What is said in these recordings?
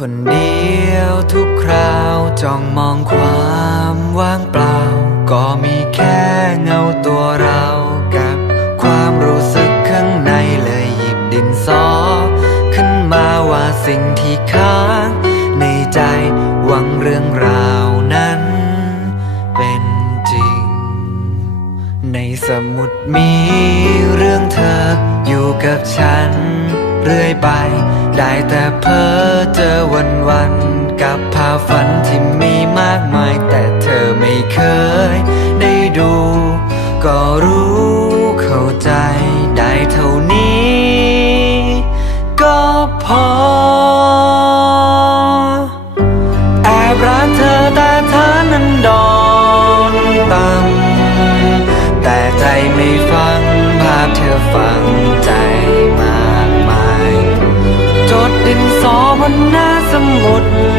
คนเดียวทุกคราวจ้องมองความว่างเปล่า ก็มีแค่เงาตัวเรากับความรู้สึกข้างในเลยหยิบดินสอขึ้นมาว่าสิ่งที่ค้างในใจหวังเรื่องราวนั้น เป็นจริง ในสมุดมีเรื่องเธออยู่กับฉัน เรื่อยไป ได้แต่เพ้อเจอวันวันกับภาพฝันที่มีมากมาย แต่เธอไม่เคย ได้ดู ก็รู้เข้าใจได้เท่านี้ ก็พอ แอบรักเธอแต่เธอนั้นโดนตังแต่ใจไม่ฟังภาพเธอฝัง น้าสมุด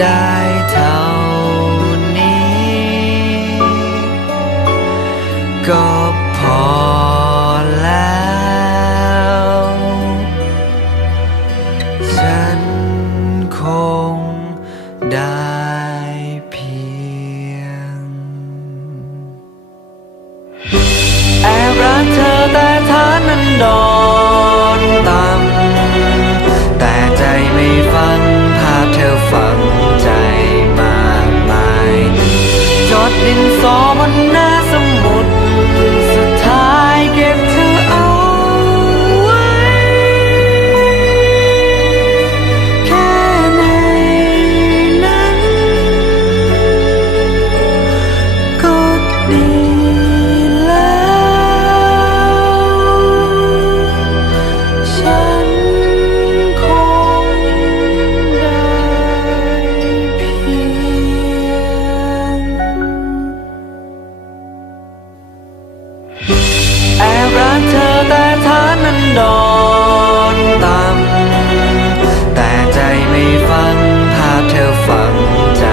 ได้เท่านี้ ก็พอแล้ว ฉันคงได้ สอนหน้า รักเธอแต่ฐานนั้นดอก